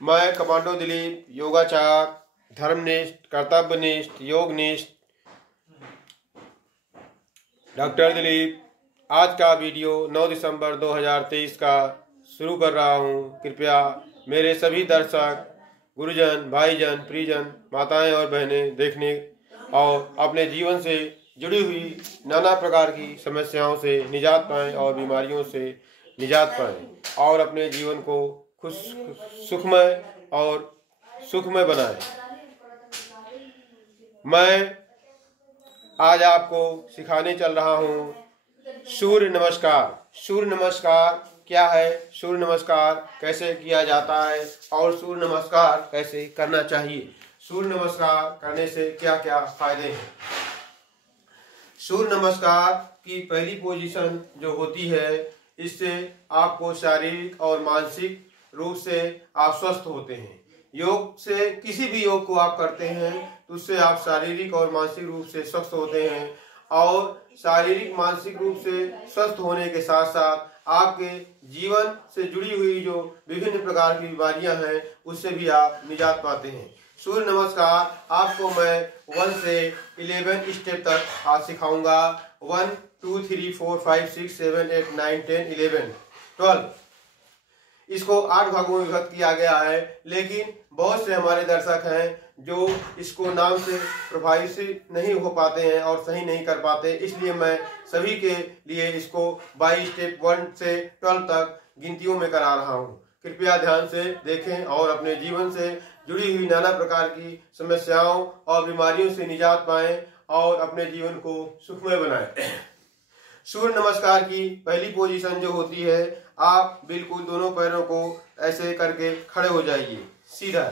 मैं कमांडो दिलीप योगाचार, धर्मनिष्ठ, कर्तव्यनिष्ठ, योगनिष्ठ डॉक्टर दिलीप आज का वीडियो 9 दिसंबर 2023 का शुरू कर रहा हूं। कृपया मेरे सभी दर्शक, गुरुजन, भाईजन, प्रियजन, माताएं और बहनें देखने और अपने जीवन से जुड़ी हुई नाना प्रकार की समस्याओं से निजात पाएं और बीमारियों से निजात पाएं और अपने जीवन को सुखमय और सुखमय बनाएं। मैं आज आपको सिखाने चल रहा हूँ सूर्य नमस्कार। सूर्य नमस्कार क्या है, सूर्य नमस्कार कैसे किया जाता है और सूर्य नमस्कार कैसे करना चाहिए, सूर्य नमस्कार करने से क्या क्या फायदे हैं। सूर्य नमस्कार की पहली पोजीशन जो होती है, इससे आपको शारीरिक और मानसिक रूप से आप स्वस्थ होते हैं। योग से किसी भी योग को आप करते हैं तो उससे आप शारीरिक और मानसिक रूप से स्वस्थ होते हैं और शारीरिक मानसिक रूप से स्वस्थ होने के साथ साथ आपके जीवन से जुड़ी हुई जो विभिन्न प्रकार की बीमारियां हैं उससे भी आप निजात पाते हैं। सूर्य नमस्कार आपको मैं 1 से 11 स्टेप तक आज सिखाऊंगा। 1 2 3 4 5 6 7 8 9 10 11 12। इसको 8 भागों में विभक्त किया गया है, लेकिन बहुत से हमारे दर्शक हैं जो इसको नाम से प्रभावित नहीं हो पाते हैं और सही नहीं कर पाते, इसलिए मैं सभी के लिए इसको 22 स्टेप 1 से 12 तक गिनतियों में करा रहा हूँ। कृपया ध्यान से देखें और अपने जीवन से जुड़ी हुई नाना प्रकार की समस्याओं और बीमारियों से निजात पाएं और अपने जीवन को सुखमय बनाएं। सूर्य नमस्कार की पहली पोजीशन जो होती है, आप बिल्कुल दोनों पैरों को ऐसे करके खड़े हो जाइए सीधा,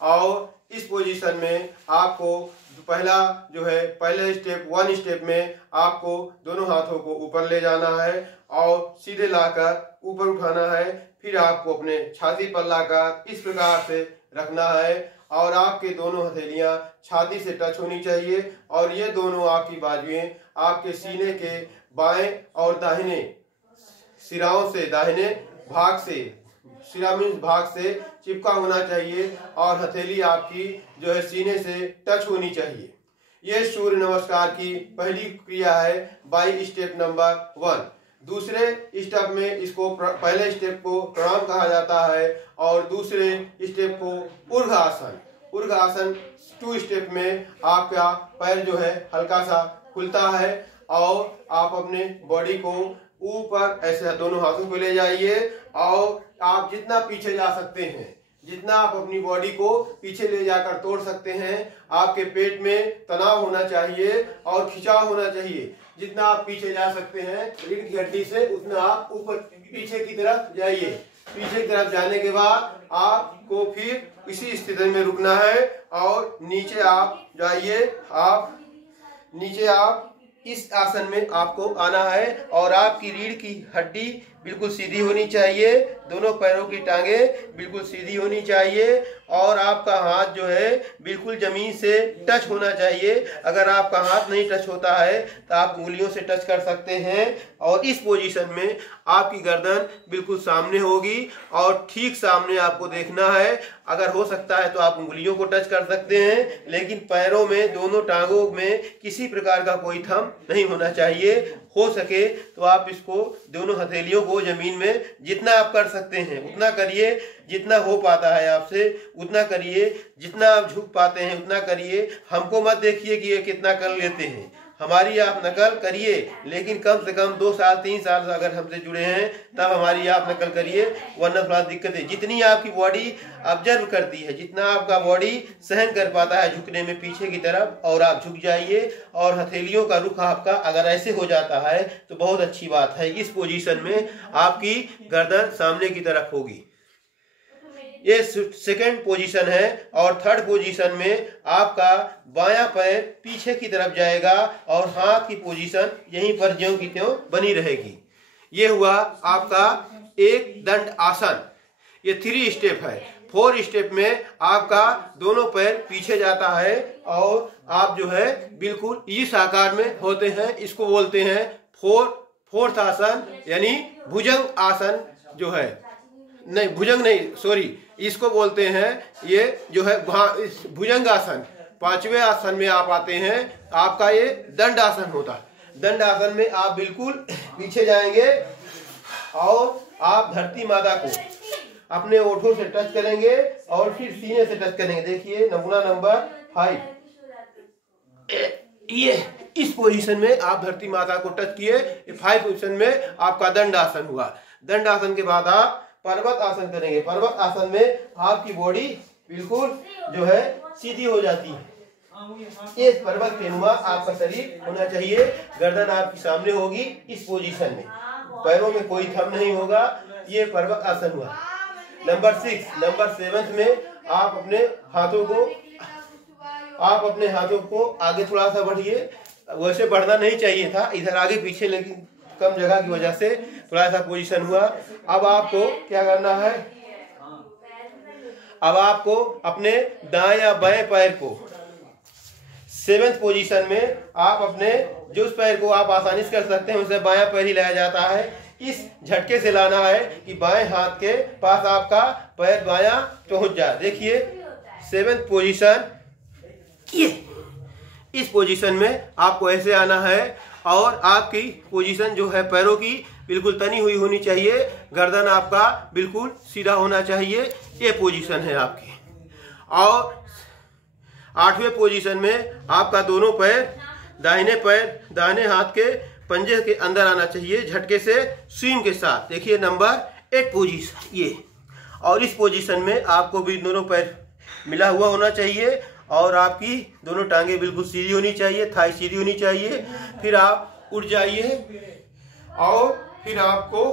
और इस पोजीशन में आपको पहले स्टेप 1 स्टेप में आपको दोनों हाथों को ऊपर ले जाना है और सीधे लाकर ऊपर उठाना है। फिर आपको अपने छाती पर लाकर इस प्रकार से रखना है और आपके दोनों हथेलियां छाती से टच होनी चाहिए और ये दोनों आपकी बाजुएं आपके सीने के बाएं और दाहिने सिराओं से, दाहिने भाग से, सिरामिन भाग से चिपका होना चाहिए और हथेली आपकी जो है सीने से टच होनी चाहिए। ये सूर्य नमस्कार की पहली क्रिया है बाई स्टेप नंबर 1। दूसरे स्टेप में इसको पहले स्टेप को प्रणाम कहा जाता है और दूसरे स्टेप को ऊर्ध्व आसन। ऊर्ध्व आसन 2 स्टेप में आपका पैर जो है हल्का सा खुलता है और आप अपने बॉडी को ऊपर ऐसे दोनों हाथों को ले जाइए और आप जितना पीछे जा सकते हैं, जितना आप अपनी बॉडी को पीछे ले जाकर तोड़ सकते हैं, आपके पेट में तनाव होना चाहिए और खिंचाव होना चाहिए। जितना आप पीछे जा सकते हैं रीढ़ की हड्डी से, उतना आप ऊपर पीछे की तरफ जाइए। पीछे की तरफ जाने के बाद आपको फिर इसी स्थिति में रुकना है और नीचे आप जाइए। नीचे आप इस आसन में आपको आना है और आपकी रीढ़ की हड्डी बिल्कुल सीधी होनी चाहिए, दोनों पैरों की टांगें बिल्कुल सीधी होनी चाहिए और आपका हाथ जो है बिल्कुल जमीन से टच होना चाहिए। अगर आपका हाथ नहीं टच होता है तो आप उंगलियों से टच कर सकते हैं और इस पोजीशन में आपकी गर्दन बिल्कुल सामने होगी और ठीक सामने आपको देखना है। अगर हो सकता है तो आप उंगलियों को टच कर सकते हैं, लेकिन पैरों में, दोनों टांगों में किसी प्रकार का कोई थंब नहीं होना चाहिए। हो सके तो आप इसको दोनों हथेलियों को जमीन में जितना आप कर सकते हैं उतना करिए, जितना हो पाता है आपसे उतना करिए, जितना आप झुक पाते हैं उतना करिए। हमको मत देखिए कि ये कितना कर लेते हैं, हमारी आप नकल करिए, लेकिन कम से कम 2 साल 3 साल अगर हमसे जुड़े हैं तब हमारी आप नकल करिए, वरना थोड़ा दिक्कत है। जितनी आपकी बॉडी ऑब्जर्व करती है, जितना आपका बॉडी सहन कर पाता है झुकने में पीछे की तरफ, और आप झुक जाइए और हथेलियों का रुख आपका अगर ऐसे हो जाता है तो बहुत अच्छी बात है। इस पोजीशन में आपकी गर्दन सामने की तरफ होगी। ये सेकंड पोजीशन है और थर्ड पोजीशन में आपका बायां पैर पीछे की तरफ जाएगा और हाथ की पोजीशन यहीं पर ज्यों की त्यों बनी रहेगी। ये हुआ आपका एक दंड आसन। ये 3 स्टेप है। 4 स्टेप में आपका दोनों पैर पीछे जाता है और आप जो है बिल्कुल इस आकार में होते हैं। इसको बोलते हैं फोर्थ आसन, यानी भुजंग आसन जो है। नहीं, भुजंग नहीं, सॉरी, इसको बोलते हैं, ये जो है भुजंगासन। 5वें आसन में आप आते हैं, आपका ये दंड आसन होता है। दंड आसन में आप बिल्कुल पीछे जाएंगे और आप धरती माता को अपने ओठों से टच करेंगे और फिर सीने से टच करेंगे। देखिए नमूना नंबर 5, ये इस पोजीशन में आप धरती माता को टच किए। 5 पोजीशन में आपका दंड आसन हुआ। दंड आसन के बाद आप पर्वत आसन करेंगे। पर्वत आसन में आपकी बॉडी बिल्कुल जो है सीधी हो जाती है। ये पर्वत के नुमा आपका शरीर होना चाहिए। गर्दन आपकी सामने होगी इस पोजीशन में, पैरों में कोई थंब नहीं होगा। ये पर्वत आसन हुआ। नंबर 7 में आप अपने हाथों को आगे थोड़ा सा बढ़िए। वैसे बढ़ना नहीं चाहिए था, इधर आगे पीछे, लेकिन कम जगह की वजह से थोड़ा सा पोजीशन हुआ। अब आपको क्या करना है, अब आपको अपने दाएं या बाएं पैर को 7th पोजीशन में आप अपने जिस पैर को आप आसानी से कर सकते हैं उसे बायां पैर ही लाया जाता है। इस झटके से लाना है कि बाएं हाथ के पास आपका पैर बायां पहुंच जाए। देखिए 7th पोजीशन, ये इस पोजीशन में आपको ऐसे आना है और आपकी पोजीशन जो है पैरों की बिल्कुल तनी हुई होनी चाहिए। गर्दन आपका बिल्कुल सीधा होना चाहिए। ये पोजीशन है आपकी। और 8वें पोजीशन में आपका दोनों पैर दाहिने हाथ के पंजे के अंदर आना चाहिए, झटके से स्विंग के साथ। देखिए नंबर 8 पोजीशन ये। और इस पोजीशन में आपको भी दोनों पैर मिला हुआ होना चाहिए और आपकी दोनों टांगे बिल्कुल सीधी होनी चाहिए, थाई सीधी होनी चाहिए। फिर आप उठ जाइए और फिर आपको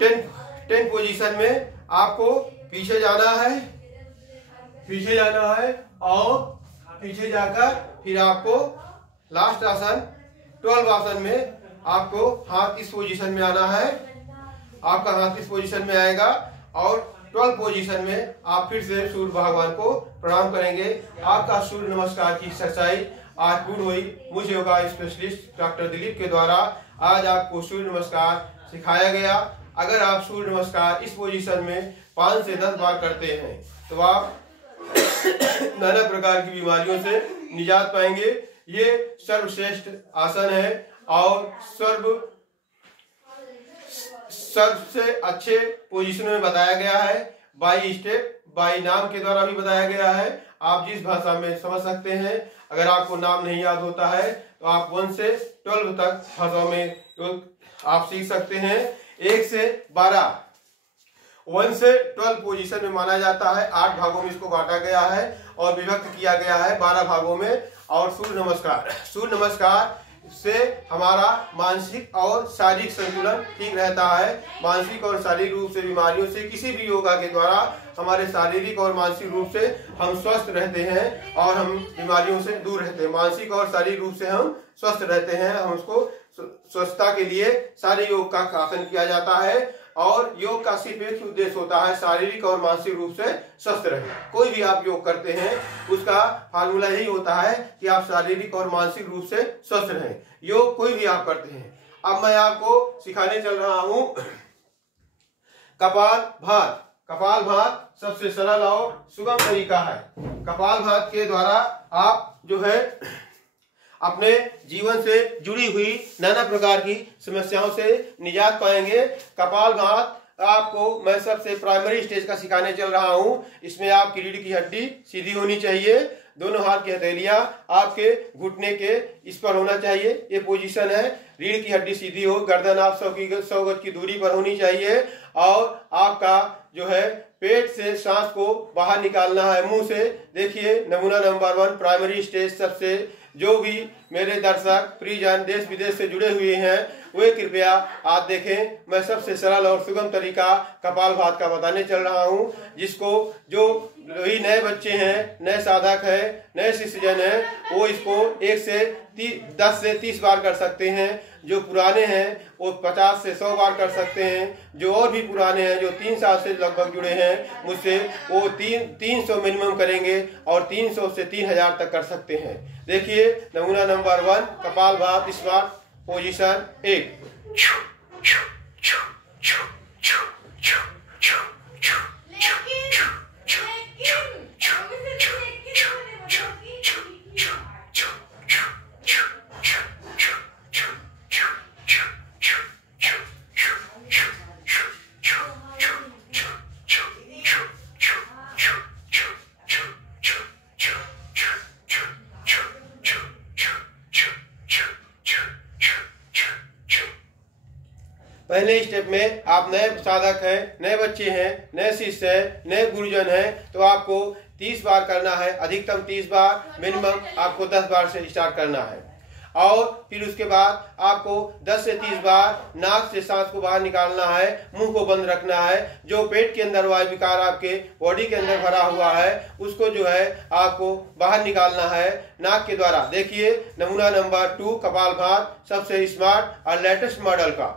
10 पोजीशन में आपको पीछे जाना है और पीछे जाकर फिर आपको लास्ट आसन 12 आसन में आपको हाथ इस पोजीशन में आना है। आपका हाथ इस पोजीशन में आएगा और 12 पोजीशन में आप फिर से सूर्य भगवान को प्रणाम करेंगे। आपका सूर्य नमस्कार की सच्चाई आज पूर्ण हुई। मुझे योगा स्पेशलिस्ट डॉक्टर दिलीप के द्वारा आज आपको सूर्य नमस्कार सिखाया गया। अगर आप सूर्य नमस्कार इस पोजीशन में 5 से 10 बार करते हैं तो आप नाना प्रकार की बीमारियों से निजात पाएंगे। ये सर्वश्रेष्ठ आसन है और सबसे अच्छे पोजीशन में बताया गया है। बाई स्टेप, बाई नाम के द्वारा भी बताया गया है। आप जिस भाषा में समझ सकते हैं। अगर आपको नाम नहीं याद होता है तो आप 1 से 12 तक भाषाओं में आप सीख सकते हैं। 1 से 12, 1 से 12 पोजीशन में माना जाता है। 8 भागों में इसको बांटा गया है और विभक्त किया गया है 12 भागों में। और सूर्य नमस्कार से हमारा मानसिक और शारीरिक संतुलन ठीक रहता है। मानसिक और शारीरिक रूप से बीमारियों से किसी भी योगा के द्वारा हमारे शारीरिक और मानसिक रूप से हम स्वस्थ रहते हैं और हम बीमारियों से दूर रहते हैं। मानसिक और शारीरिक रूप से हम स्वस्थ रहते हैं। हम उसको स्वस्थता के लिए सारे योग का आसन किया जाता है और योग का सिर्फ एक उद्देश्य होता है, शारीरिक और मानसिक रूप से स्वस्थ रहे। कोई भी आप योग करते हैं उसका फार्मूला यही होता है कि आप शारीरिक और मानसिक रूप से स्वस्थ रहें। योग कोई भी आप करते हैं। अब मैं आपको सिखाने चल रहा हूं कपाल भात सबसे सरल और सुगम तरीका है। कपाल भात के द्वारा आप जो है अपने जीवन से जुड़ी हुई नाना प्रकार की समस्याओं से निजात पाएंगे। कपाल भात आपको मैं सबसे प्राइमरी स्टेज का सिखाने चल रहा हूं। इसमें आपकी रीढ़ की हड्डी सीधी होनी चाहिए। दोनों हाथ की हथेलियां आपके घुटने के इस पर होना चाहिए। ये पोजीशन है। रीढ़ की हड्डी सीधी हो, गर्दन आप 100 गज की दूरी पर होनी चाहिए और आपका जो है पेट से सांस को बाहर निकालना है मुंह से। देखिए नमूना नंबर 1 प्राइमरी स्टेज। सबसे जो भी मेरे दर्शक प्रियजन देश विदेश से जुड़े हुए हैं वे कृपया आप देखें। मैं सबसे सरल और सुगम तरीका कपाल भात का बताने चल रहा हूं, जिसको जो भी नए बच्चे हैं, नए साधक है, नए शिष्यजन है, वो इसको 10 से 30 बार कर सकते हैं। जो पुराने हैं वो 50 से 100 बार कर सकते हैं। जो और भी पुराने हैं, जो 3 साल से लगभग जुड़े हैं मुझसे, वो 300 मिनिमम करेंगे और 300 से 3000 तक कर सकते हैं। देखिए नमूना नंबर 1 कपाल भात। इस बार पोजीशन 1, पहले स्टेप में आप नए साधक हैं, नए बच्चे हैं, नए शिष्य हैं, नए गुरुजन हैं, तो आपको 30 बार करना है, अधिकतम 30 बार, मिनिमम आपको 10 बार से स्टार्ट करना है। और फिर उसके बाद आपको 10 से 30 बार नाक से सांस को बाहर निकालना है, मुंह को बंद रखना है। जो पेट के अंदर वायु विकार आपके बॉडी के अंदर भरा हुआ है उसको जो है आपको बाहर निकालना है नाक के द्वारा। देखिए नमूना नंबर 2 कपालभात, सबसे स्मार्ट और लेटेस्ट मॉडल का।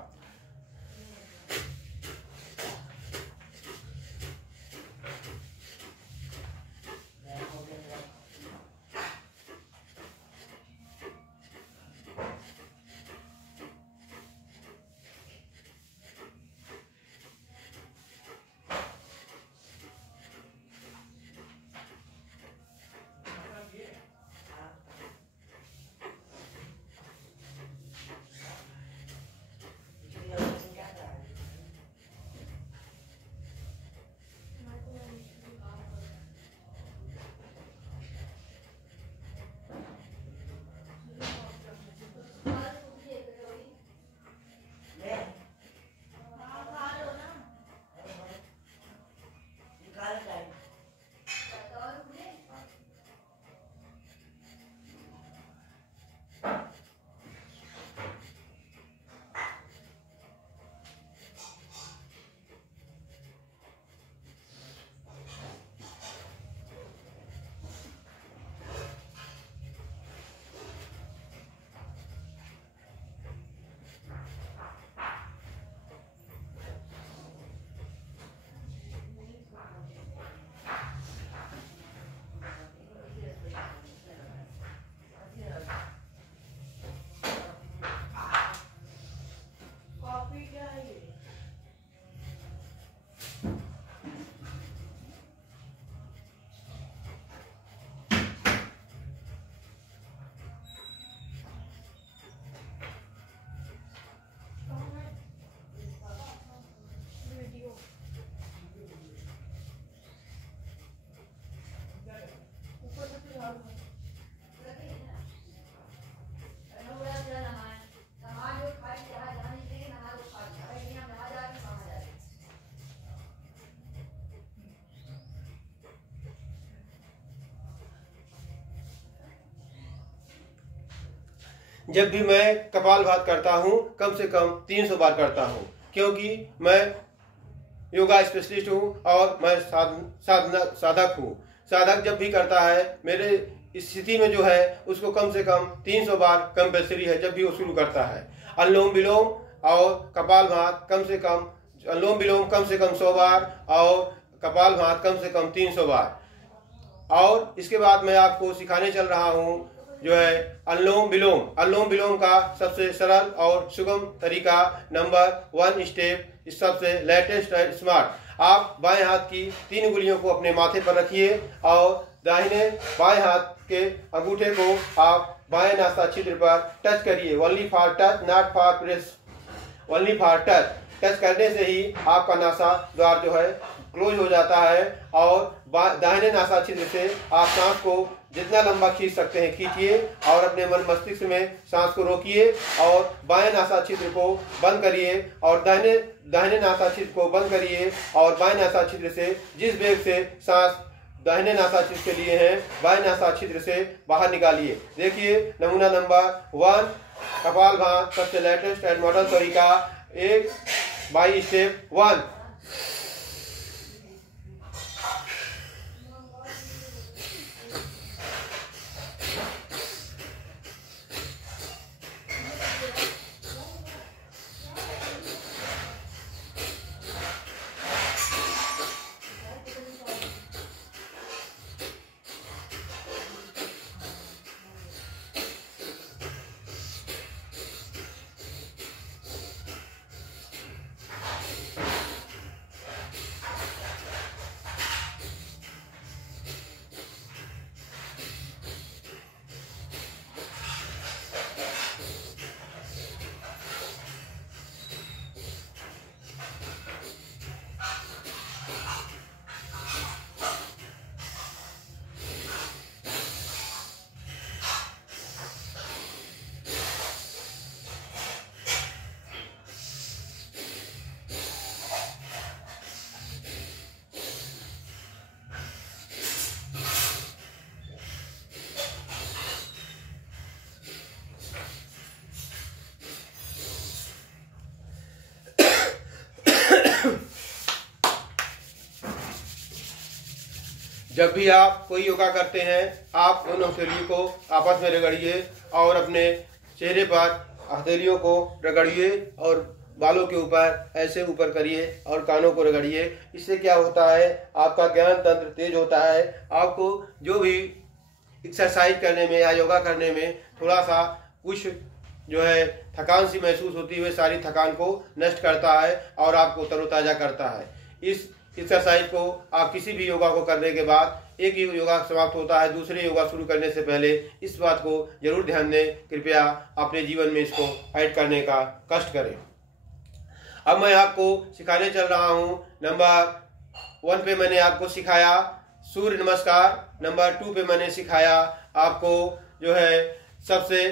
जब भी मैं कपालभात करता हूँ कम से कम 300 बार करता हूँ, क्योंकि मैं योगा स्पेशलिस्ट हूँ और मैं साधक हूँ। साधक जब भी करता है मेरे स्थिति में जो है उसको कम से कम 300 बार कंपल्सरी है जब भी वो शुरू करता है। अनुलोम विलोम और कपालभात कम से कम, अनुलोम विलोम कम से कम 100 बार और कपालभात कम से कम 300 बार। और इसके बाद मैं आपको सिखाने चल रहा हूँ जो है अनुलोम विलोम। अनुलोम विलोम का सबसे सरल और सुगम तरीका नंबर 1 स्टेप, सबसे लेटेस्ट है, स्मार्ट। आप बाएं हाथ की 3 उंगलियों को अपने माथे पर रखिए और दाहिने बाएं हाथ के अंगूठे को आप बाएं नासा छिद्र पर टच करिए। Only for touch, not for press, only for touch. Touch करने से ही आपका नासा द्वार जो है क्लोज हो जाता है और दाहिने नासा छिद्र से आप सांस को जितना लंबा खींच सकते हैं खींचिए और अपने मन मस्तिष्क में सांस को रोकिए और बाएं नासा छिद्र को बंद करिए और दाहिने नासा छिद्र को बंद करिए और बाएं नासा छिद्र से जिस वेग से सांस दाहिने नासा छिद्र से लिए हैं बाएं नासा छिद्र से बाहर निकालिए। देखिए नमूना नंबर 1 कपालभात, सबसे लेटेस्ट एंड मॉडर्न तरीका। 1 बाई स्टेप 1। जब भी आप कोई योगा करते हैं, आप दोनों हथेलियों को आपस में रगड़िए और अपने चेहरे पर हथेलियों को रगड़िए और बालों के ऊपर ऐसे ऊपर करिए और कानों को रगड़िए। इससे क्या होता है, आपका ज्ञान तंत्र तेज होता है। आपको जो भी एक्सरसाइज करने में या योगा करने में थोड़ा सा कुछ जो है थकान सी महसूस होती है, सारी थकान को नष्ट करता है और आपको तरोताज़ा करता है। इस एक्सरसाइज को आप किसी भी योगा को करने के बाद, एक ही योगा समाप्त होता है, दूसरे योगा शुरू करने से पहले इस बात को जरूर ध्यान दें। कृपया अपने जीवन में इसको ऐड करने का कष्ट करें। अब मैं आपको सिखाने चल रहा हूँ। नंबर 1 पे मैंने आपको सिखाया सूर्य नमस्कार, नंबर 2 पे मैंने सिखाया आपको जो है सबसे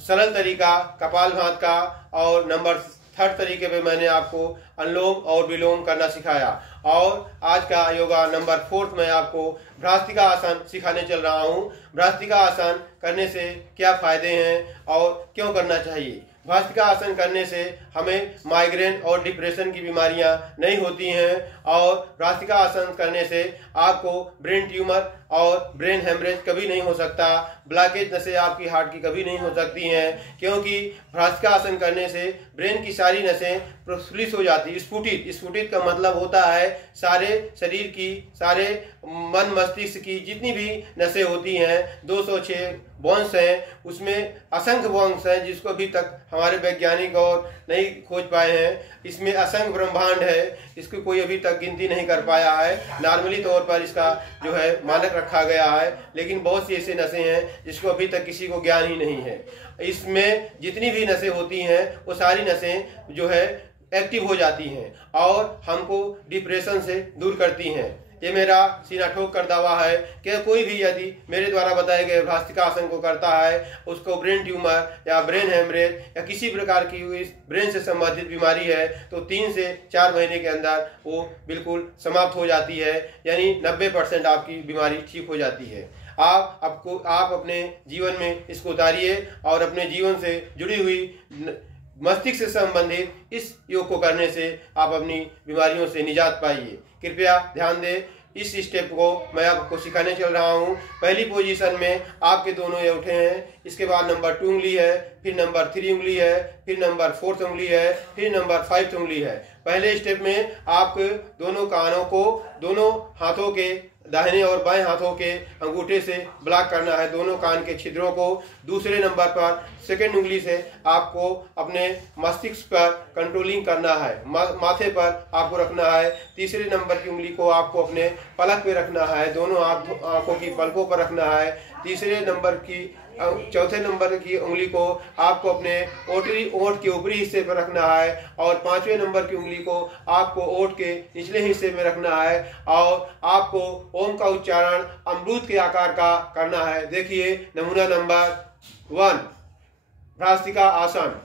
सरल तरीका कपालभाति का, और नंबर 3rd तरीके पे मैंने आपको अनुलोम और विलोम करना सिखाया। और आज का योगा नंबर 4th में आपको भ्रास्तिका आसन सिखाने चल रहा हूँ। भ्रास्तिका आसन करने से क्या फायदे हैं और क्यों करना चाहिए। भ्रास्तिका आसन करने से हमें माइग्रेन और डिप्रेशन की बीमारियां नहीं होती हैं, और भ्रास्तिका आसन करने से आपको ब्रेन ट्यूमर और ब्रेन हेमरेज कभी नहीं हो सकता। ब्लॉकेज नसें आपकी हार्ट की कभी नहीं हो सकती हैं, क्योंकि भ्रास्तिका आसन करने से ब्रेन की सारी नसें प्रफुल्लित हो जाती। स्फुटित का मतलब होता है सारे शरीर की, सारे मन मस्तिष्क की जितनी भी नसें होती हैं, 206 बोन्स हैं, उसमें असंख्य बोन्स हैं जिसको अभी तक हमारे वैज्ञानिक और नहीं खोज पाए हैं। इसमें असंख्य ब्रह्मांड है, इसकी कोई अभी तक गिनती नहीं कर पाया है। नॉर्मली तौर पर इसका जो है मानक रखा गया है, लेकिन बहुत सी ऐसे नसें हैं जिसको अभी तक किसी को ज्ञान ही नहीं है। इसमें जितनी भी नसें होती हैं वो सारी नसें जो है एक्टिव हो जाती हैं और हमको डिप्रेशन से दूर करती हैं। ये मेरा सीना ठोक कर दावा है कि कोई भी यदि मेरे द्वारा बताए गए भ्रास्तिका आसन को करता है, उसको ब्रेन ट्यूमर या ब्रेन हेमरेज या किसी प्रकार की ब्रेन से संबंधित बीमारी है तो 3 से 4 महीने के अंदर वो बिल्कुल समाप्त हो जाती है, यानी 90% आपकी बीमारी ठीक हो जाती है। आप अपने जीवन में इसको उतारिए और अपने जीवन से जुड़ी हुई मस्तिष्क से संबंधित इस योग को करने से आप अपनी बीमारियों से निजात पाइए। कृपया ध्यान दें, इस स्टेप को मैं आपको सिखाने चल रहा हूँ। पहली पोजीशन में आपके दोनों ये उठे हैं, इसके बाद नंबर 2 उंगली है, फिर नंबर 3 उंगली है, फिर नंबर 4th उंगली है, फिर नंबर 5th उंगली है। पहले स्टेप में आपको दोनों कानों को दोनों हाथों के दाहिने और बाएं हाथों के अंगूठे से ब्लॉक करना है, दोनों कान के छिद्रों को। दूसरे नंबर पर 2nd उंगली से आपको अपने मस्तिष्क पर कंट्रोलिंग करना है, माथे पर आपको रखना है। तीसरे नंबर की उंगली को आपको अपने पलक पे रखना है, दोनों आंखों की पलकों पर रखना है। चौथे नंबर की उंगली को आपको अपने ओंठ के ऊपरी हिस्से पर रखना है, और 5वें नंबर की उंगली को आपको ओंठ के निचले हिस्से में रखना है, और आपको ओम का उच्चारण अमरूद के आकार का करना है। देखिए नमूना नंबर 1 भ्रास्तिका आसन।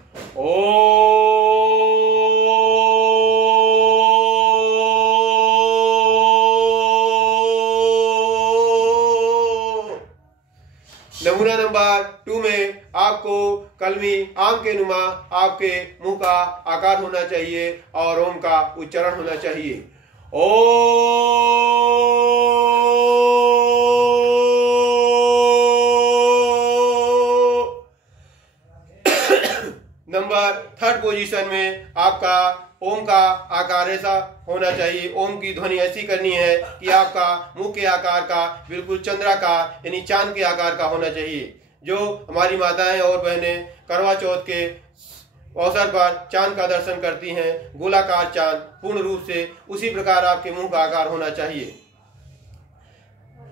नमूना नंबर 2 में आपको कलमी आम के नुमा आपके मुंह का आकार होना चाहिए और ओम का उच्चारण होना चाहिए। नंबर 3rd पोजीशन में आपका ओम का आकार ऐसा होना चाहिए, ओम की ध्वनि ऐसी करनी है कि आपका मुंह के आकार का बिल्कुल चंद्राकार यानी चांद के आकार का होना चाहिए। जो हमारी माताएं और बहनें करवा चौथ के अवसर पर चांद का दर्शन करती हैं, गोलाकार चांद पूर्ण रूप से उसी प्रकार आपके मुंह का आकार होना चाहिए।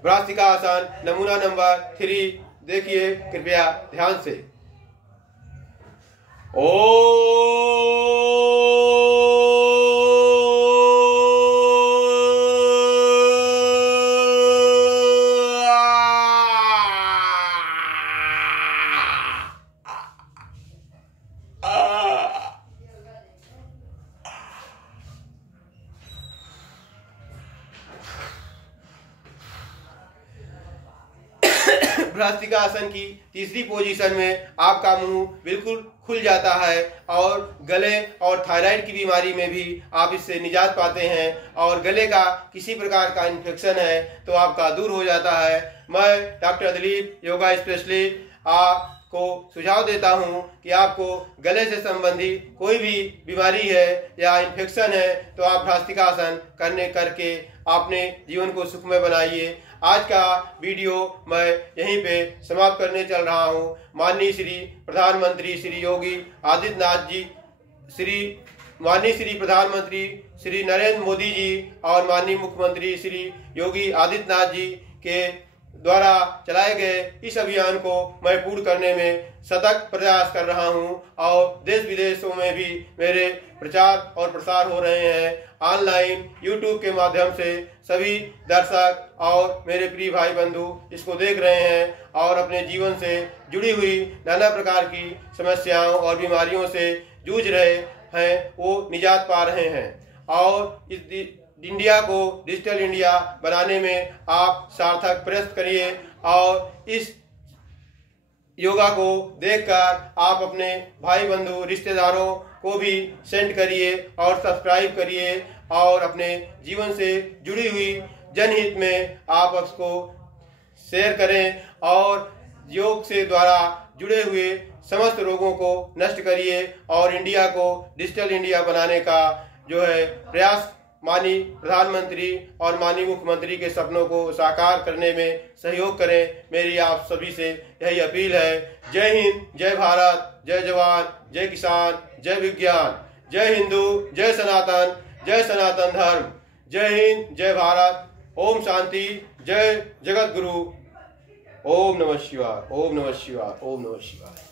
भ्रास्तिका आसन नमूना नंबर 3 देखिए कृपया ध्यान से। भ्रास्तिकासन की तीसरी पोजीशन में आपका मुंह बिल्कुल खुल जाता है और गले और थायराइड की बीमारी में भी आप इससे निजात पाते हैं और गले का किसी प्रकार का इन्फेक्शन है तो आपका दूर हो जाता है। मैं डॉक्टर दिलीप योगा स्पेशलिस्ट आपको सुझाव देता हूं कि आपको गले से संबंधित कोई भी बीमारी है या इन्फेक्शन है तो आप भ्रास्तिकासन करके अपने जीवन को सुखमय बनाइए। आज का वीडियो मैं यहीं पे समाप्त करने चल रहा हूं। माननीय श्री प्रधानमंत्री श्री योगी आदित्यनाथ जी, माननीय श्री प्रधानमंत्री श्री नरेंद्र मोदी जी और माननीय मुख्यमंत्री श्री योगी आदित्यनाथ जी के द्वारा चलाए गए इस अभियान को मैं पूर्ण करने में सतत प्रयास कर रहा हूं और देश विदेशों में भी मेरे प्रचार और प्रसार हो रहे हैं। ऑनलाइन यूट्यूब के माध्यम से सभी दर्शक और मेरे प्रिय भाई बंधु इसको देख रहे हैं और अपने जीवन से जुड़ी हुई नाना प्रकार की समस्याओं और बीमारियों से जूझ रहे हैं, वो निजात पा रहे हैं और इस इंडिया को डिजिटल इंडिया बनाने में आप सार्थक प्रयास करिए और इस योगा को देखकर आप अपने भाई बंधु रिश्तेदारों को भी सेंड करिए और सब्सक्राइब करिए और अपने जीवन से जुड़ी हुई जनहित में आप उसको शेयर करें और योग से द्वारा जुड़े हुए समस्त रोगों को नष्ट करिए और इंडिया को डिजिटल इंडिया बनाने का जो है प्रयास माननीय प्रधानमंत्री और माननीय मुख्यमंत्री के सपनों को साकार करने में सहयोग करें। मेरी आप सभी से यही अपील है। जय हिंद, जय भारत, जय जवान, जय किसान, जय विज्ञान, जय हिंदू, जय सनातन धर्म। जय हिंद, जय भारत, ओम शांति, जय जगत गुरु। ओम नमः शिवाय, ओम नमः शिवाय, ओम नमः शिवाय।